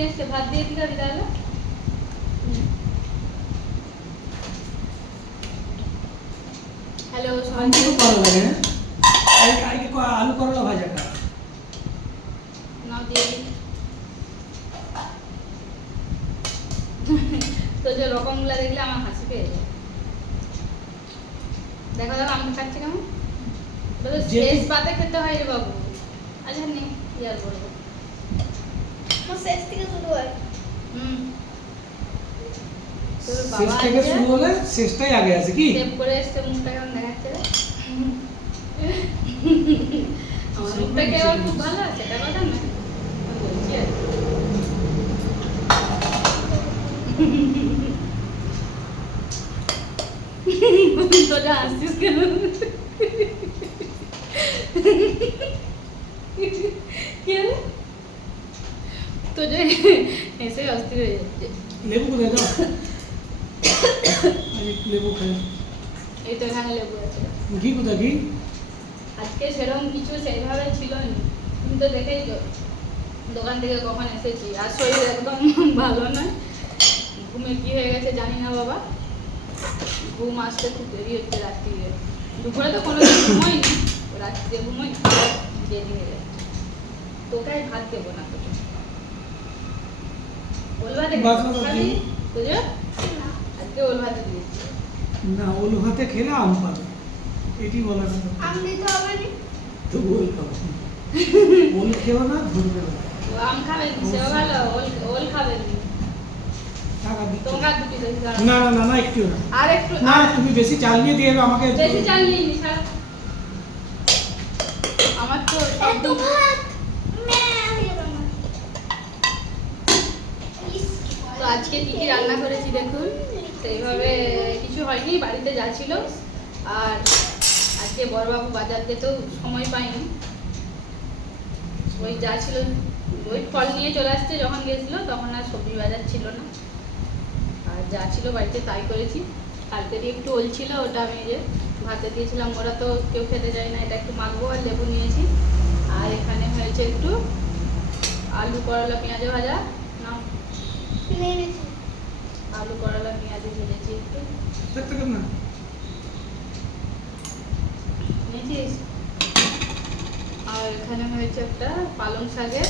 দিকে এসছে, ভাত দিয়ে দিকে তাহলে। হ্যালো সবাই, খুব ভালো লাগে। আলু করলা ভাজাটা নাও দিয়ে দিই। তো যে রকমগুলো দেখলে আমার হাসি পেয়ে যায়। দেখো দেখো আমি খাচ্ছি কেমন, শেষ পাতে খেতে হয় রে বাবু। আচ্ছা নে কি আর বলবো, শেষ থেকে শুরু হয়। তোর শেষ বাবা থেকে শুরু হলে শেষটাই আগে আছে কি? সেভ করে এসছে, মুখটা কেমন দেখাচ্ছে রে। আমার মুখটা কি আবার খুব ভালো আছে, এটা কথা না, আমি বলছি আর তোরা হাসছিস কেন? কেন তো যে এসে অস্থির হয়ে যাচ্ছে। লেবু কোথায় দাও? একটু লেবু খাই। এই তো এখানে লেবু আছে। ঘি কোথায় ঘি? আজকে সেরকম কিছু সেইভাবে ছিল না, তুমি তো দেখেই তো দোকান থেকে কখন এসেছি, আর শরীর একদম ভালো নয়, ঘুমে কি হয়ে গেছে জানি না বাবা, ঘুম আসতে খুব দেরি হচ্ছে রাত্রিরে, দুপুরে তো কোনো ঘুমোইনি, রাত্রিরে ঘুমোই, দেরি হয়ে যাচ্ছে। তোকে আর ভাত দেবো না, তোকে ওল ভাতে খাবি তো, যে আজকে ওল ভাতে দিয়েছি। না, ওল ভাতে খেলে আম পাবে, এটি বলার কথা। আম দিতে হবে না তো ওল খাবো, ওল খেও না, ধরবে না। ও আম খাবেন, সেও ভালো, ওল খাবেন। টাকা দিতে তোমাকে আর দুটি বেশি দাও। না না না না, একটু না। আর একটু না, তুমি বেশি চাল নিয়ে দিয়ে আমাকে। বেশি চাল নিয়ে নি স্যার, আমার তো এত ভাত হয়ে যাবে আমার। তো আজকে কি কি রান্না করেছি দেখুন, সেইভাবে কিছু হয়নি, বাড়িতে যা ছিল, আর আজকে বড়বাবু বাজার যেতেও সময় পাইনি, ওই যা ছিল ওই ফল নিয়ে চলে আসছে, যখন গেছিলো তখন আর সবজি বাজার ছিল না, আর যা ছিল বাড়িতে তাই করেছি। কালকেরই একটু ওল ছিল, ওটা আমি যে ভাতে দিয়েছিলাম, ওরা তো কেউ খেতে যায় না, এটা একটু মাখবো, আর লেবু নিয়েছি। আর এখানে হয়েছে একটু আলু করলা পেঁয়াজ ভাজা, না নিয়ে নিয়েছি। আলু করলা পেঁয়াজ ভেজেছি একটু, দেখতে না। নিয়েছিস। আর এখানে হয়েছে একটা পালং শাকের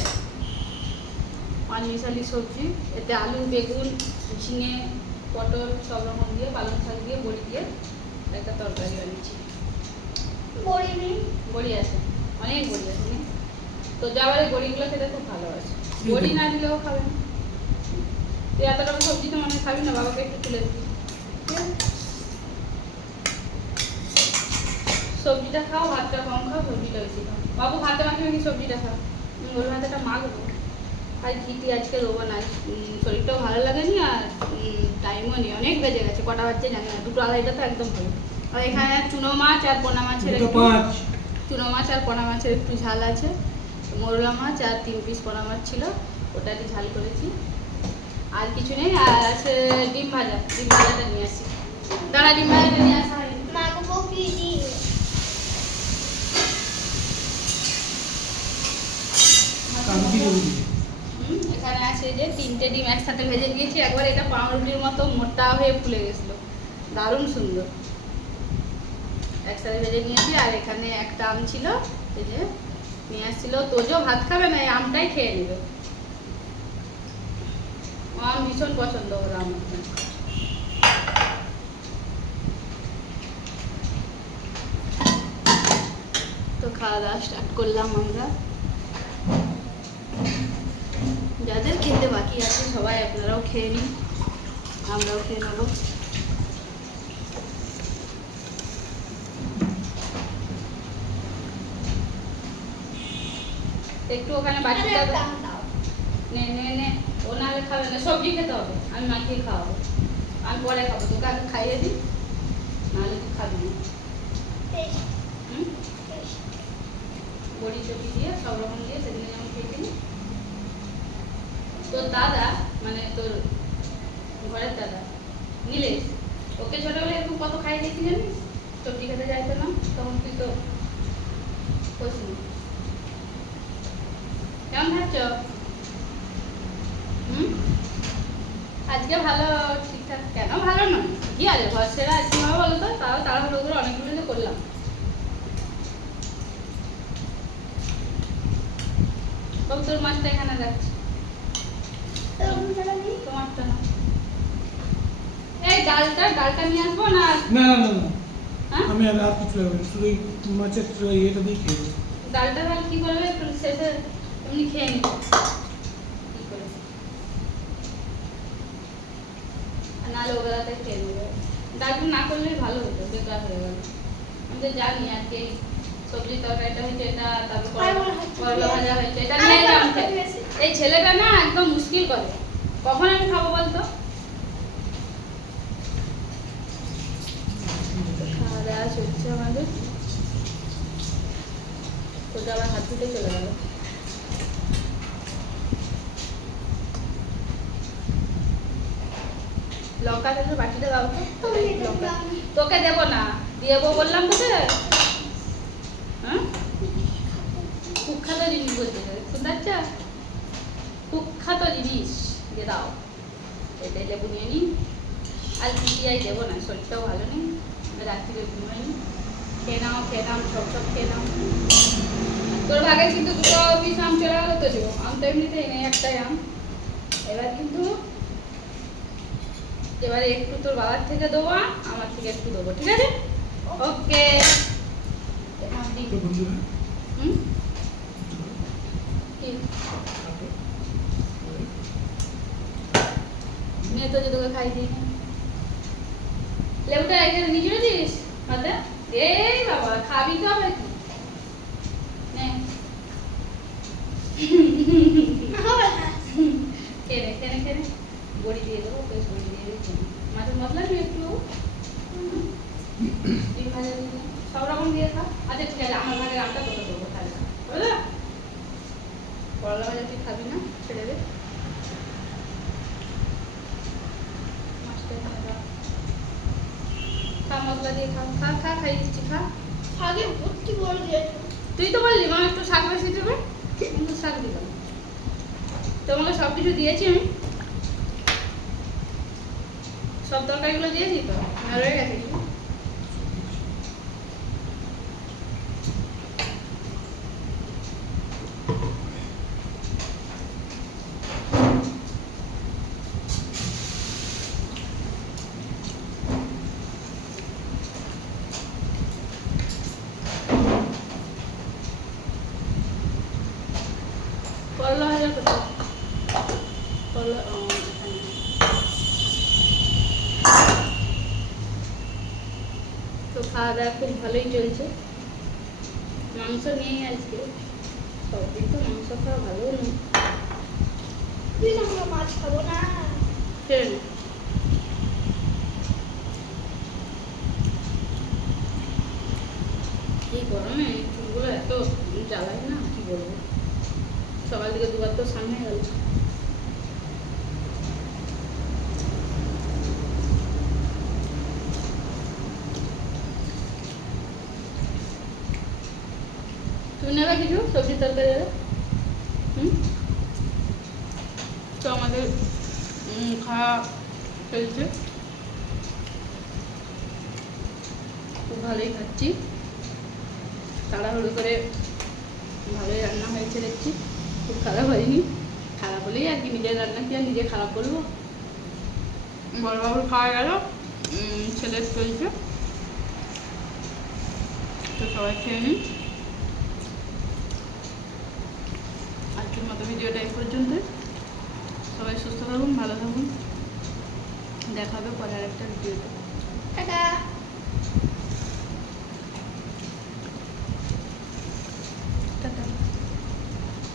পাঁচমিশালি সবজি, এতে আলু বেগুন ঝিঙে পটল সব রকম দিয়ে, পালং শাক দিয়ে বড়ি দিয়ে একটা তরকারি বানিয়েছি। বড়ি নেই। বড়ি আছে, অনেক বড়ি আছে, তো যাওয়ারে বড়িগুলো খেতে খুব ভালোবাসে, বড়ি না দিলেও খাবে না। তুই এত রকম সবজি তো মনে হয় খাবি না, বাবাকে একটু তুলে দিবি, সবজিটা খাও, ভাতটা কম খাও, সবজিটা বেশি খাও। বাবু ভাতে মাখে নাকি সবজিটা খাও, ওর ভাতেটা মাখবো, আর ঘিটি আজকে দেবো না, শরীরটাও ভালো লাগেনি, আর টাইমও নেই, অনেক বেজে গেছে, কটা বাজছে জানি না, 2টো 2:30টা তো একদম ভালো। আর এখানে চুনো মাছ আর পোনা মাছের একটু, চুনো মাছ আর পোনা মাছের একটু ঝাল আছে, মোরলা মাছ আর 3 পিস পোনা মাছ ছিল, ওটাকে ঝাল করেছি, আর কিছু নেই। আর আছে ডিম ভাজা, ডিম ভাজাটা নিয়ে আসি, দাঁড়া ডিম ভাজাটা নিয়ে আসা হয়নি। মাখবো কি দিয়ে? এখানে আছে যে 3টে ডিম একসাথে ভেজে দিয়েছি একবার, এটা পাউরুটির মতো মোটা হয়ে ফুলে গেছিলো, দারুণ সুন্দর, একসাথে ভেজে নিয়েছি। আর এখানে একটা আম ছিল, এই যে নিয়ে আসছিল, তোজো ভাত খাবে না, এই আমটাই খেয়ে নেবে, ও আম ভীষণ পছন্দ ওর আম। তো খাওয়া দাওয়া স্টার্ট করলাম আমরা, যাদের খেতে বাকি আছে সবাই আপনারাও খেয়ে নিন, আমরাও খেয়ে নেবো। একটু ওখানে বাটিটা নে নে নে, ও নাহলে খাবে না, সবজি খেতে হবে, আমি মাখিয়ে খাওয়াবো, আমি পরে খাবো, তোকে আগে খাইয়ে দিই, নাহলে তুই খাবি না। বড়ি চটি দিয়ে সব রকম দিয়ে সেদিনে যেমন খেয়েছিলি। তোর দাদা মানে তোর ঘরের দাদা নীলেশ, ওকে ছোটবেলায় এরকম কত খাইয়ে দিয়েছি জানিস, সবজি খেতে যাইতো না, তখন তুই তো কইস না। কেমন খাচ্ছ? হুম আজকে ভালো ঠিকঠাক কেন ভালো নয় কি আছে ঘর সেরা আজকে হবে বলো তো তাও তাড়াহুড়ো করে অনেকগুলো যে করলাম তবে তোর মাছটা এখানে রাখছি তোমারটা না এই ডালটা নিয়ে আসবো না না না না না হ্যাঁ আমি আর কিছু লাগবে না, শুধু এই মাছের ইয়েটা দিয়ে খেয়ে নেবো। ডালটা তাহলে কি করবে একটু শেষে এমনি খেয়ে নিবো কি করে আর নাহলে ওবেলাতে খেয়ে নেবে ডালটা না করলেই ভালো হতো বেকার হয়ে গেল আমি তো জানি আর কি সবজি তরকারিটা হয়েছে এটা তারপর করলা ভাজা হয়েছে এটা নিয়ে এলাম এই ছেলেটা না একদম মুশকিল করে কখন আমি খাবো বলতো খাওয়া দাওয়া চলছে আমাদের ওটা আবার হাত ধুতে চলে গেল লঙ্কা থেকে বাটিতে দাও তো লঙ্কা তোকে দেবো না দেবো বললাম তোকে হ্যাঁ কুখ্যাত জিনিস বলতে শুনতে পাচ্ছ কুখ্যাত জিনিস দিয়ে দাও এটাই লেবু নিয়ে নিই আর পিটিআই দেবো না শরীরটাও ভালো নেই রাত্রিরে ঘুমাইনি খেয়ে নাও সব খেয়ে নাও তোর ভাগে কিন্তু দুটো পিস আম চলে গেল তো দেবো আম তো এমনিতেই নেই একটাই আম এবার কিন্তু এবারে একটু তোর বাবার থেকে দেবো আমার থেকে একটু দেবো ঠিক আছে ওকে তো বন্ধুরা হুম কি নিয়ে তো যে তোকে খাই দিই লেবুটা এখানে নিয়ে চলেছিস হাতে এই বাবা খাবি তো হবে কি নে খেনে বড়ি দিয়ে দেবো বেশ বড়ি দিয়ে দিচ্ছি মাছের মশলা নিয়ে একটু ডিম ভাজা দিয়ে সব রকম দিয়ে খা আচ্ছা ঠিক আছে আমার ভাগের আমটা তোকে দেবো তাহলে বুঝলা করলা ভাজা তুই খাবি না ছেড়ে দে মাছটা এখানে দাও খা মশলা দিয়ে খা খাই দিচ্ছি খা আগে ভর্তি করে দিয়েছো তুই তো বললি মা একটু শাক বেশি দেবে কিন্তু শাক দিলাম তোমাকে সব কিছু দিয়েছি আমি সব তরকারিগুলো দিয়েছি তো আর রয়ে গেছে কিছু করলা ভাজা কোথায় করলা তো খাওয়া দাওয়া খুব ভালোই চলছে মাংস নিয়ে আজকে সবদিন তো মাংস খাওয়া ভালো নয় তুই না আমরা মাছ খাবো না ছেড়ে নে এই গরমে চুলগুলো এত জ্বালায় না কি বলবো সকাল থেকে দুবার তো সামনে গেল তুমি নেবে কিছু সবজি তরকারি হুম তো আমাদের খাওয়া চলছে খুব ভালোই খাচ্ছি তাড়াহুড়ো করে ভালোই রান্না হয়েছে দেখছি খুব খারাপ হয়নি খারাপ হলেই আর কি নিজের রান্না কি আর নিজে খারাপ করবো বড়বাবুর খাওয়া গেল ছেলের চলছে তো সবাই খেয়ে নিই আজকের মতো ভিডিওটা এই পর্যন্ত সবাই সুস্থ থাকুন ভালো থাকুন দেখা হবে পরে আরেকটা ভিডিওতে